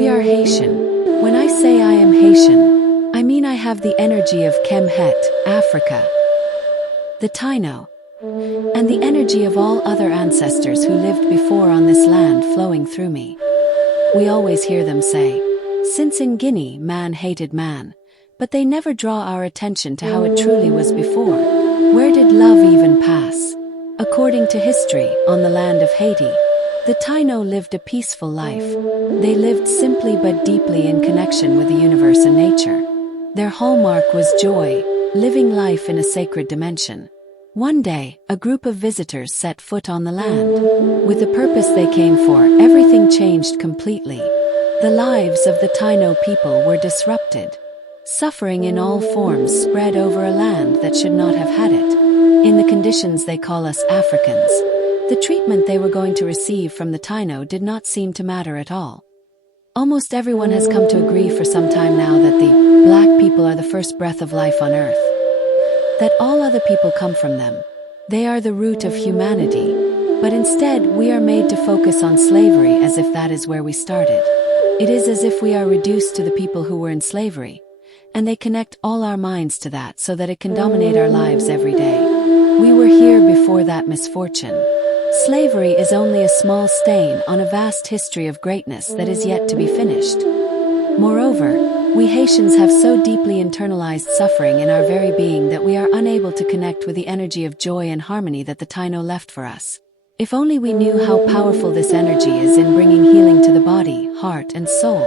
We are Haitian. When I say I am Haitian, I mean I have the energy of Kem-Het, Africa, the Taíno, and the energy of all other ancestors who lived before on this land flowing through me. We always hear them say, since in Guinea man hated man, but they never draw our attention to how it truly was before. Where did love even pass? According to history, on the land of Haiti, the Taíno lived a peaceful life. They lived simply but deeply in connection with the universe and nature. Their hallmark was joy, living life in a sacred dimension. One day, a group of visitors set foot on the land. With the purpose they came for, everything changed completely. The lives of the Taíno people were disrupted. Suffering in all forms spread over a land that should not have had it. In the conditions they call us Africans, the treatment they were going to receive from the Taíno did not seem to matter at all. Almost everyone has come to agree for some time now that the black people are the first breath of life on earth. That all other people come from them. They are the root of humanity. But instead, we are made to focus on slavery as if that is where we started. It is as if we are reduced to the people who were in slavery, and they connect all our minds to that so that it can dominate our lives every day. We were here before that misfortune. Slavery is only a small stain on a vast history of greatness that is yet to be finished. Moreover, we Haitians have so deeply internalized suffering in our very being that we are unable to connect with the energy of joy and harmony that the Taíno left for us. If only we knew how powerful this energy is in bringing healing to the body, heart, and soul.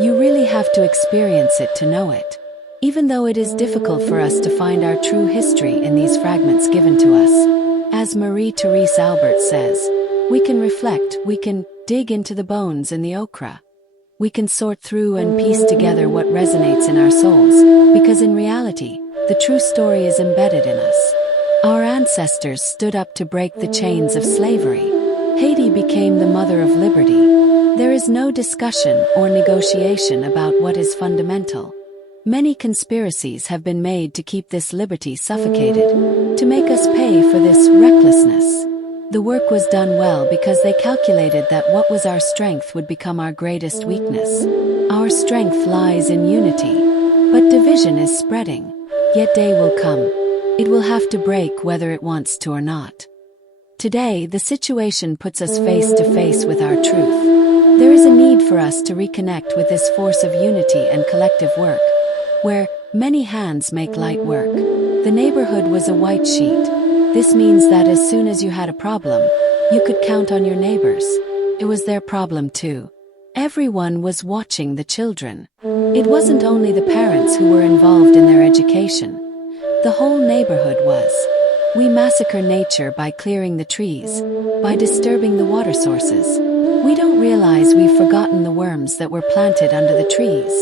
You really have to experience it to know it. Even though it is difficult for us to find our true history in these fragments given to us. As MARIE THÉRÈSE ALBERT says, we can reflect, we can dig into the bones in the ochre. We can sort through and piece together what resonates in our souls, because in reality, the true story is embedded in us. Our ancestors stood up to break the chains of slavery. Haiti became the mother of liberty. There is no discussion or negotiation about what is fundamental. Many conspiracies have been made to keep this liberty suffocated, to make us pay for this recklessness. The work was done well because they calculated that what was our strength would become our greatest weakness. Our strength lies in unity, but division is spreading. Yet day will come. It will have to break whether it wants to or not. Today, the situation puts us face to face with our truth. There is a need for us to reconnect with this force of unity and collective work, where many hands make light work. The neighborhood was a white sheet. This means that as soon as you had a problem, you could count on your neighbors. It was their problem too. Everyone was watching the children. It wasn't only the parents who were involved in their education. The whole neighborhood was. We massacre nature by clearing the trees, by disturbing the water sources. We don't realize we've forgotten the worms that were planted under the trees.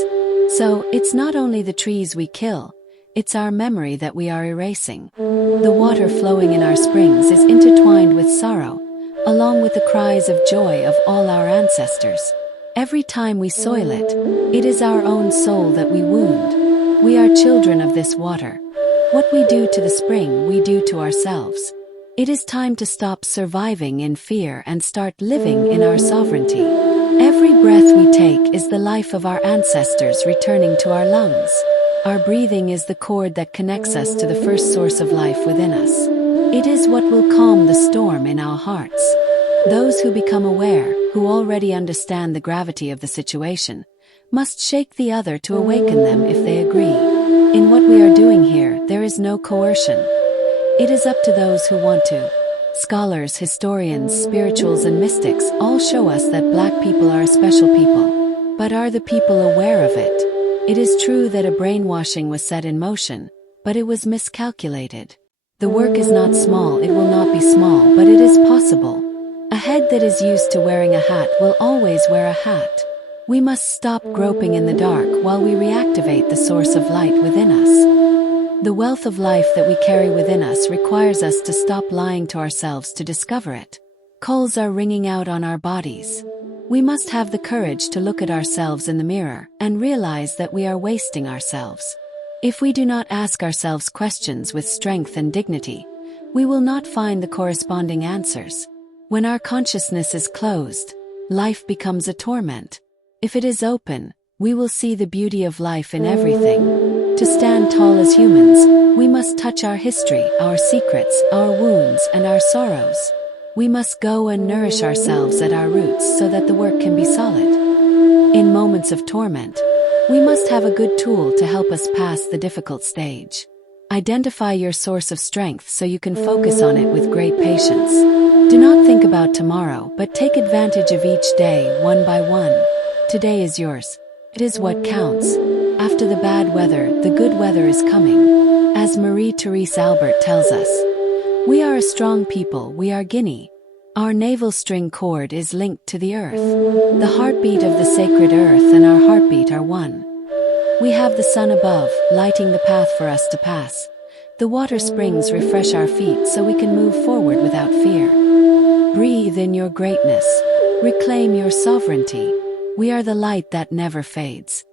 So, it's not only the trees we kill, it's our memory that we are erasing. The water flowing in our springs is intertwined with sorrow, along with the cries of joy of all our ancestors. Every time we soil it, it is our own soul that we wound. We are children of this water. What we do to the spring, we do to ourselves. It is time to stop surviving in fear and start living in our sovereignty. Every breath we take is the life of our ancestors returning to our lungs. Our breathing is the cord that connects us to the first source of life within us. It is what will calm the storm in our hearts. Those who become aware, who already understand the gravity of the situation, must shake the other to awaken them if they agree. In what we are doing here, there is no coercion. It is up to those who want to. Scholars, historians, spirituals, and mystics all show us that black people are a special people. But are the people aware of it? It is true that a brainwashing was set in motion, but it was miscalculated. The work is not small, it will not be small, but it is possible. A head that is used to wearing a hat will always wear a hat. We must stop groping in the dark while we reactivate the source of light within us. The wealth of life that we carry within us requires us to stop lying to ourselves to discover it. Coals are ringing out on our bodies. We must have the courage to look at ourselves in the mirror and realize that we are wasting ourselves. If we do not ask ourselves questions with strength and dignity, we will not find the corresponding answers. When our consciousness is closed, life becomes a torment. If it is open, we will see the beauty of life in everything. To stand tall as humans, we must touch our history, our secrets, our wounds, and our sorrows. We must go and nourish ourselves at our roots so that the work can be solid. In moments of torment, we must have a good tool to help us pass the difficult stage. Identify your source of strength so you can focus on it with great patience. Do not think about tomorrow, but take advantage of each day, one by one. Today is yours. It is what counts. After the bad weather, the good weather is coming. As Marie Thérèse Albert tells us, we are a strong people, we are Guinea. Our navel string cord is linked to the earth. The heartbeat of the sacred earth and our heartbeat are one. We have the sun above, lighting the path for us to pass. The water springs refresh our feet so we can move forward without fear. Breathe in your greatness. Reclaim your sovereignty. We are the light that never fades.